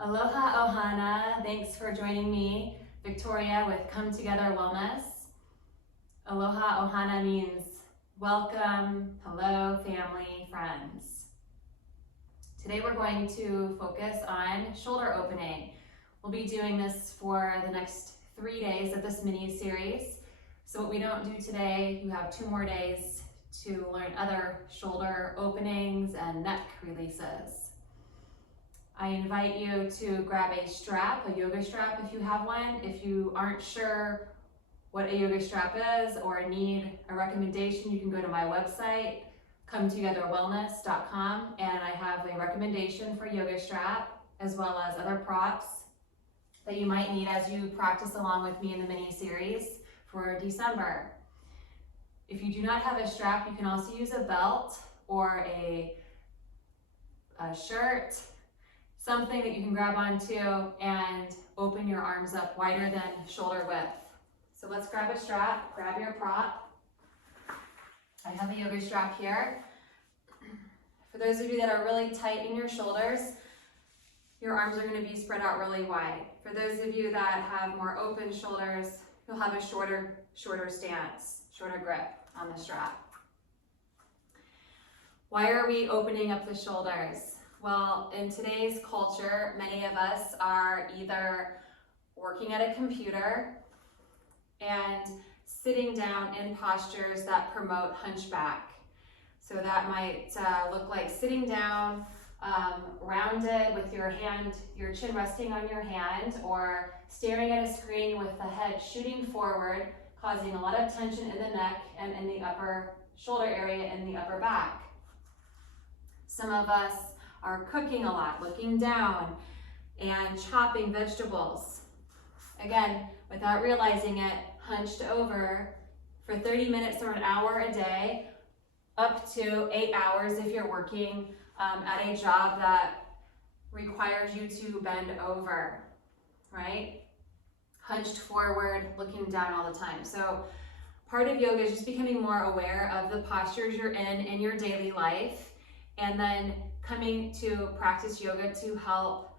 Aloha Ohana, thanks for joining me, Victoria with Come Together Wellness. Aloha Ohana means welcome, hello, family, friends. Today we're going to focus on shoulder opening. We'll be doing this for the next 3 days of this mini-series. So what we don't do today, you have 2 more days to learn other shoulder openings and neck releases. I invite you to grab a strap, a yoga strap if you have one. If you aren't sure what a yoga strap is or need a recommendation, you can go to my website, cometogetherwellness.com, and I have a recommendation for yoga strap as well as other props that you might need as you practice along with me in the mini series for December. If you do not have a strap, you can also use a belt or a shirt, something that you can grab onto and open your arms up wider than shoulder width. So let's grab a strap, grab your prop. I have a yoga strap here. For those of you that are really tight in your shoulders, your arms are going to be spread out really wide. For those of you that have more open shoulders, you'll have a shorter stance, shorter grip on the strap. Why are we opening up the shoulders? Well, in today's culture, many of us are either working at a computer and sitting down in postures that promote hunchback. So that might look like sitting down, rounded with your chin resting on your hand, or staring at a screen with the head shooting forward, causing a lot of tension in the neck and in the upper shoulder area and the upper back. Some of us are cooking a lot, looking down and chopping vegetables. Again, without realizing it, hunched over for 30 minutes or an hour a day, up to 8 hours if you're working at a job that requires you to bend over, right? Hunched forward, looking down all the time. So part of yoga is just becoming more aware of the postures you're in your daily life, and then coming to practice yoga to help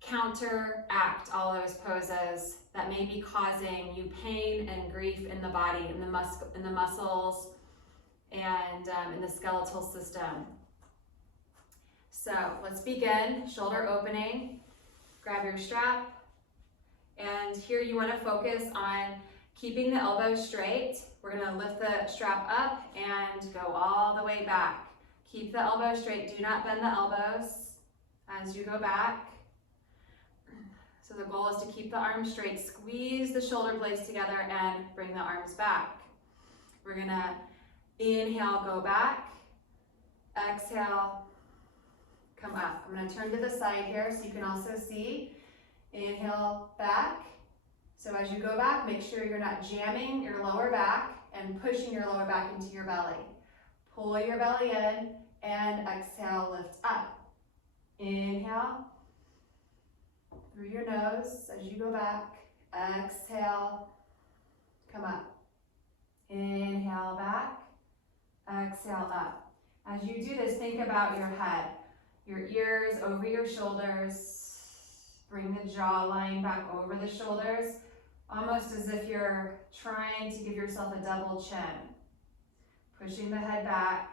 counteract all those poses that may be causing you pain and grief in the body, in the muscles, and in the skeletal system. So let's begin. Shoulder opening. Grab your strap. And here you want to focus on keeping the elbows straight. We're going to lift the strap up and go all the way back. Keep the elbows straight. Do not bend the elbows as you go back. So the goal is to keep the arms straight. Squeeze the shoulder blades together and bring the arms back. We're going to inhale, go back. Exhale, come up. I'm going to turn to the side here so you can also see. Inhale, back. So as you go back, make sure you're not jamming your lower back and pushing your lower back into your belly. Pull your belly in and exhale, lift up. Inhale through your nose as you go back. Exhale, come up. Inhale back, exhale up. As you do this, think about your head, your ears over your shoulders. Bring the jawline back over the shoulders, almost as if you're trying to give yourself a double chin. Pushing the head back.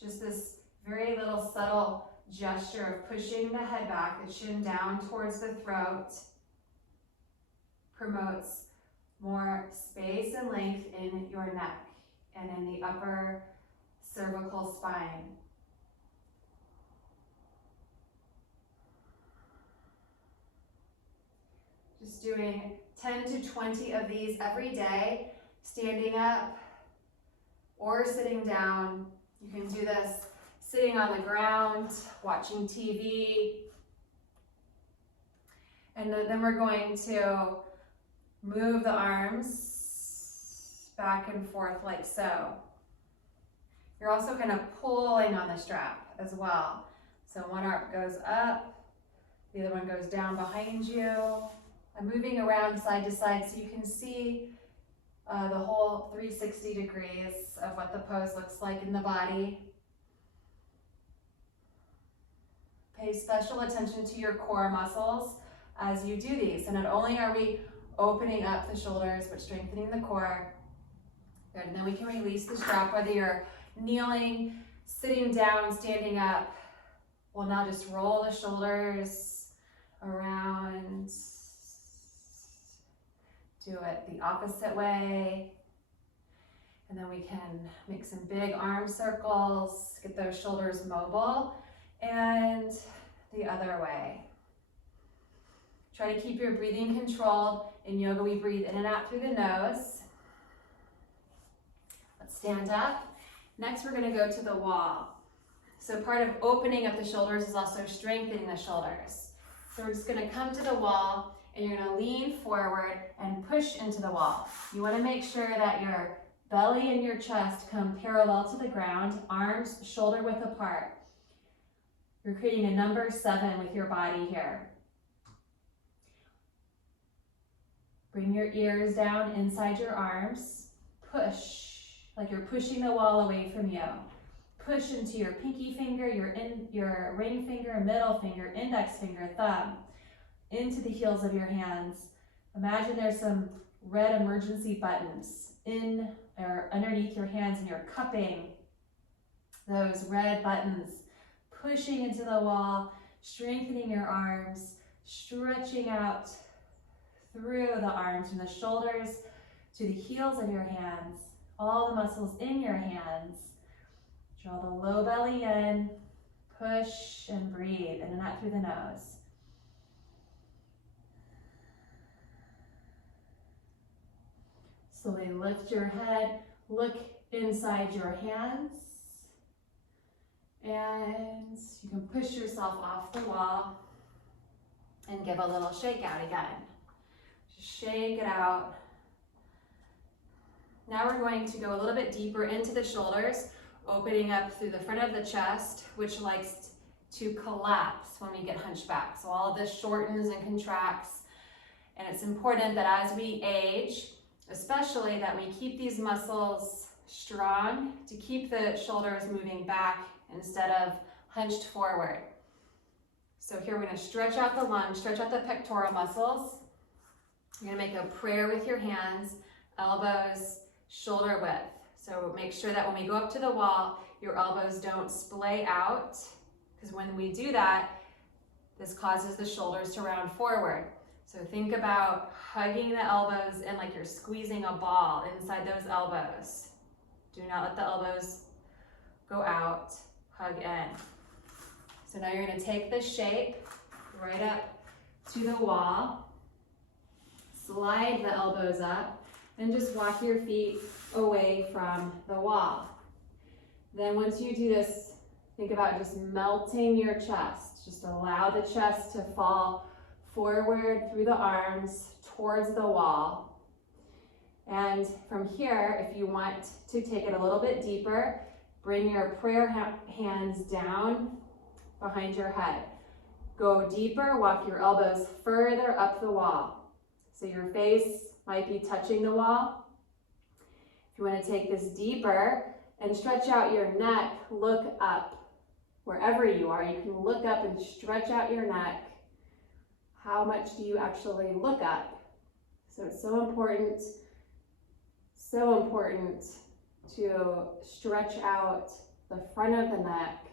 Just this very little subtle gesture of pushing the head back, the chin down towards the throat, promotes more space and length in your neck and in the upper cervical spine. Just doing 10 to 20 of these every day, standing up or sitting down. You can do this sitting on the ground, watching TV. And then we're going to move the arms back and forth like so. You're also kind of pulling on the strap as well. So one arm goes up, the other one goes down behind you. I'm moving around side to side so you can see the whole 360 degrees of what the pose looks like in the body. Pay special attention to your core muscles as you do these. So not only are we opening up the shoulders, but strengthening the core. Good, and then we can release the strap, whether you're kneeling, sitting down, standing up. We'll now just roll the shoulders around. Do it the opposite way. And then we can make some big arm circles, get those shoulders mobile, and the other way. Try to keep your breathing controlled. In yoga, we breathe in and out through the nose. Let's stand up. Next, we're going to go to the wall. So part of opening up the shoulders is also strengthening the shoulders. So we're just going to come to the wall, and you're going to lean forward and push into the wall. You want to make sure that your belly and your chest come parallel to the ground, arms shoulder width apart. You're creating a number 7 with your body here. Bring your ears down inside your arms. Push, like you're pushing the wall away from you. Push into your pinky finger, your ring finger, middle finger, index finger, thumb, into the heels of your hands. Imagine there's some red emergency buttons in or underneath your hands, and you're cupping those red buttons, pushing into the wall, strengthening your arms, stretching out through the arms from the shoulders to the heels of your hands, all the muscles in your hands. Draw the low belly in, push and breathe in and out through the nose. Slowly lift your head, look inside your hands, and you can push yourself off the wall and give a little shake out again. Just shake it out. Now we're going to go a little bit deeper into the shoulders, opening up through the front of the chest, which likes to collapse when we get hunched back. So all of this shortens and contracts, and it's important that as we age, especially, that we keep these muscles strong to keep the shoulders moving back instead of hunched forward. So here we're going to stretch out the lunge, stretch out the pectoral muscles. You're going to make a prayer with your hands, elbows shoulder width. So make sure that when we go up to the wall, your elbows don't splay out, because when we do that, this causes the shoulders to round forward. So think about hugging the elbows in like you're squeezing a ball inside those elbows. Do not let the elbows go out, hug in. So now you're going to take this shape right up to the wall, slide the elbows up, and just walk your feet away from the wall. Then once you do this, think about just melting your chest. Just allow the chest to fall forward through the arms towards the wall. And from here, if you want to take it a little bit deeper, bring your prayer hands down behind your head. Go deeper, walk your elbows further up the wall. So your face might be touching the wall. If you want to take this deeper and stretch out your neck, look up. Wherever you are, you can look up and stretch out your neck. How much do you actually look up? So it's so important to stretch out the front of the neck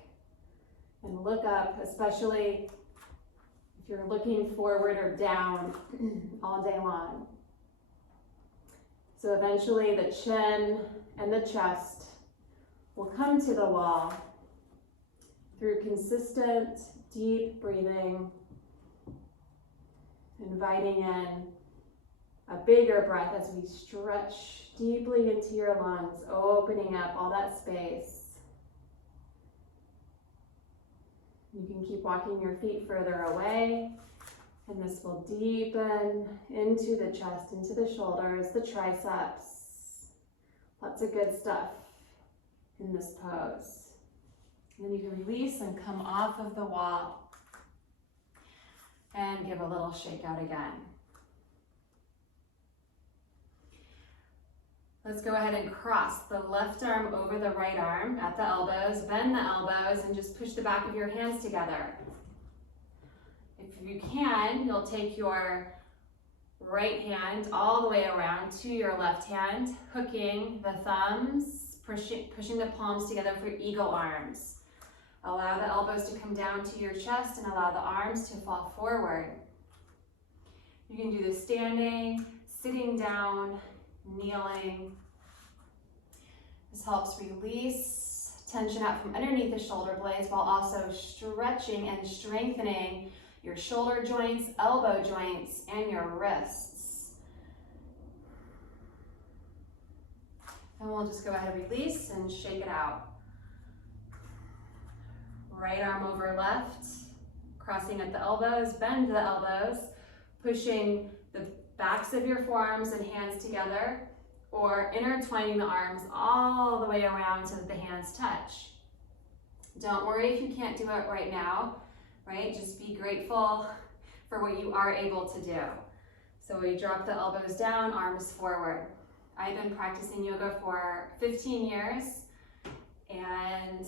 and look up, especially if you're looking forward or down all day long. So eventually the chin and the chest will come to the wall through consistent, deep breathing, inviting in a bigger breath as we stretch deeply into your lungs, opening up all that space. You can keep walking your feet further away, and this will deepen into the chest, into the shoulders, the triceps. Lots of good stuff in this pose. And then you can release and come off of the wall and give a little shake out again. Let's go ahead and cross the left arm over the right arm at the elbows, bend the elbows, and just push the back of your hands together. If you can, you'll take your right hand all the way around to your left hand, hooking the thumbs, pushing the palms together for eagle arms. Allow the elbows to come down to your chest and allow the arms to fall forward. You can do this standing, sitting down, kneeling. This helps release tension out from underneath the shoulder blades while also stretching and strengthening your shoulder joints, elbow joints, and your wrists. And we'll just go ahead and release and shake it out. Right arm over left, crossing at the elbows, bend the elbows, pushing the backs of your forearms and hands together, or intertwining the arms all the way around so that the hands touch. Don't worry if you can't do it right now, right? Just be grateful for what you are able to do. So we drop the elbows down, arms forward. I've been practicing yoga for 15 years, and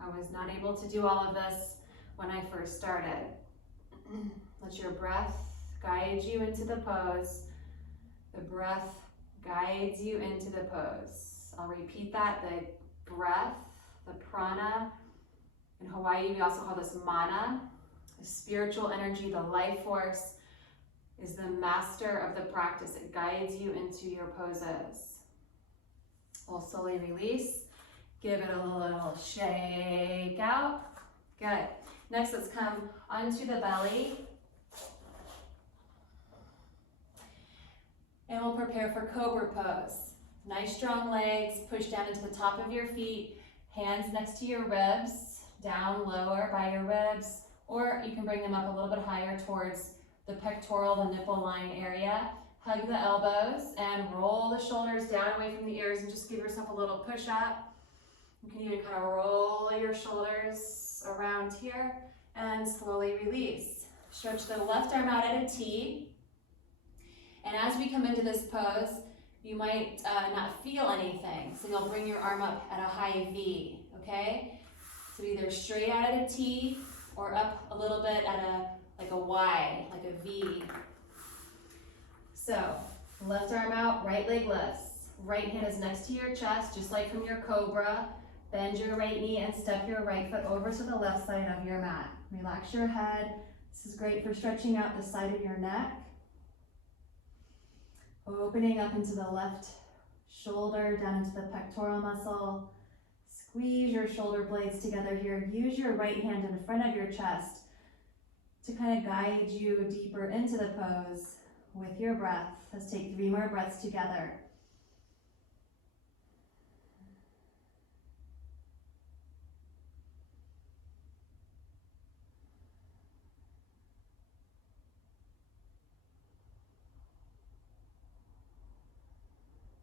I was not able to do all of this when I first started. Let your breath guide you into the pose. The breath guides you into the pose. I'll repeat that. The breath, the prana. In Hawaii, we also call this mana. The spiritual energy, the life force, is the master of the practice. It guides you into your poses. We'll slowly release. Give it a little shake out. Good. Next, let's come onto the belly. And we'll prepare for cobra pose. Nice strong legs, push down into the top of your feet, hands next to your ribs, down lower by your ribs, or you can bring them up a little bit higher towards the pectoral, the nipple line area. Hug the elbows and roll the shoulders down away from the ears and just give yourself a little push up. You can even kind of roll your shoulders around here and slowly release. Stretch the left arm out at a T. And as we come into this pose, you might not feel anything. So you'll bring your arm up at a high V, okay? So either straight out at a T or up a little bit at like a Y, like a V. So left arm out, right leg lifts. Right hand is next to your chest, just like from your cobra. Bend your right knee and step your right foot over to the left side of your mat. Relax your head. This is great for stretching out the side of your neck. Opening up into the left shoulder, down into the pectoral muscle. Squeeze your shoulder blades together here. Use your right hand in front of your chest to kind of guide you deeper into the pose with your breath. Let's take 3 more breaths together.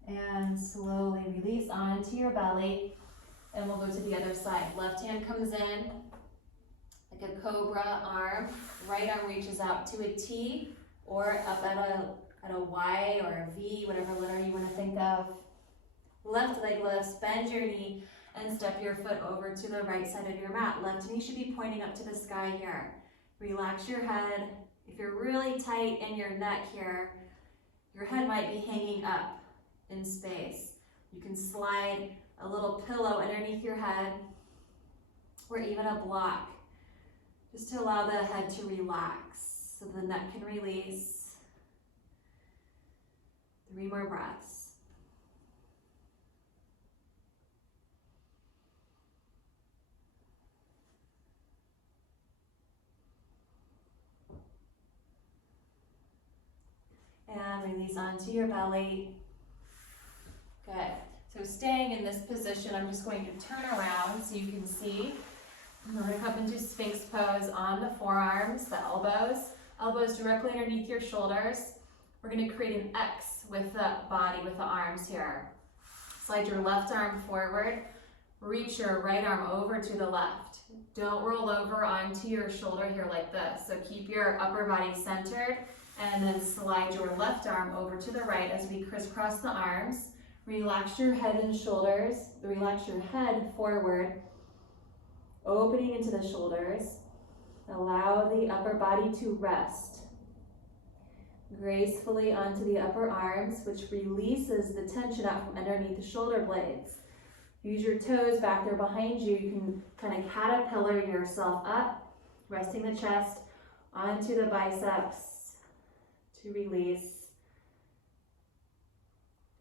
And slowly release onto your belly, and we'll go to the other side. Left hand comes in like a cobra arm. Right arm reaches out to a T or up at a Y or a V, whatever letter you want to think of. Left leg lifts, bend your knee, and step your foot over to the right side of your mat. Left knee should be pointing up to the sky here. Relax your head. If you're really tight in your neck here, your head might be hanging up in space. You can slide a little pillow underneath your head or even a block just to allow the head to relax so the neck can release. 3 more breaths. And release onto your belly. Good. So staying in this position, I'm just going to turn around so you can see. I'm going to come into Sphinx pose on the forearms, the elbows directly underneath your shoulders. We're going to create an X with the body, with the arms here. Slide your left arm forward. Reach your right arm over to the left. Don't roll over onto your shoulder here like this. So keep your upper body centered and then slide your left arm over to the right as we crisscross the arms. Relax your head and shoulders. Relax your head forward, opening into the shoulders. Allow the upper body to rest gracefully onto the upper arms, which releases the tension out from underneath the shoulder blades. Use your toes back there behind you. You can kind of caterpillar yourself up, resting the chest onto the biceps to release,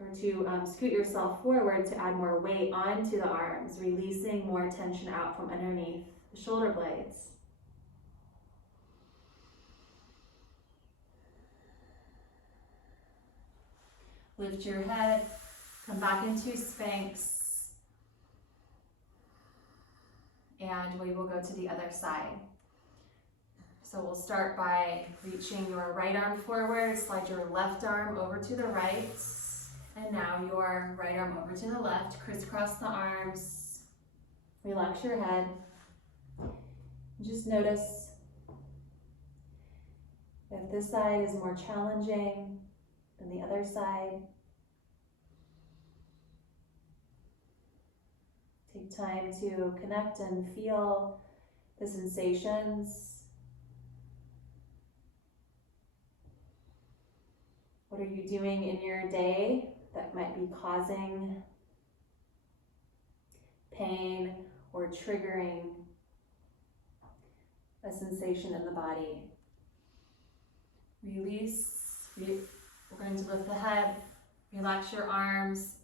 or to scoot yourself forward to add more weight onto the arms, releasing more tension out from underneath the shoulder blades. Lift your head, come back into Sphinx, and we will go to the other side. So we'll start by reaching your right arm forward, slide your left arm over to the right, and now your right arm over to the left, crisscross the arms, relax your head. Just notice if this side is more challenging than the other side. Take time to connect and feel the sensations. What are you doing in your day that might be causing pain or triggering a sensation in the body? Release. We're going to lift the head, relax your arms.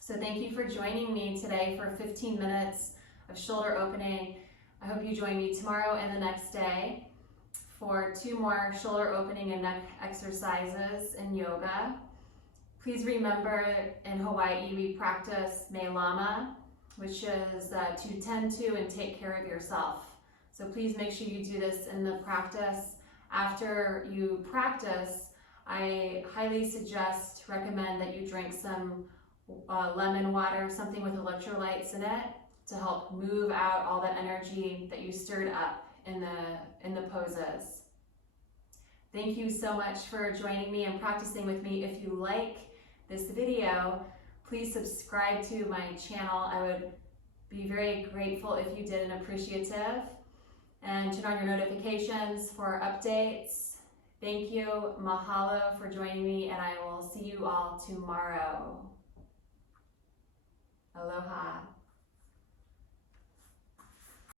So thank you for joining me today for 15 minutes of shoulder opening. I hope you join me tomorrow and the next day for 2 more shoulder opening and neck exercises in yoga. Please remember, in Hawaii we practice me lama, which is to tend to and take care of yourself. So please make sure you do this in the practice. After you practice, I highly recommend that you drink some lemon water, something with electrolytes in it, to help move out all that energy that you stirred up in the poses. Thank you so much for joining me and practicing with me. If you like this video, please subscribe to my channel. I would be very grateful if you did and appreciative. And turn on your notifications for updates. Thank you, mahalo for joining me, and I will see you all tomorrow. Aloha.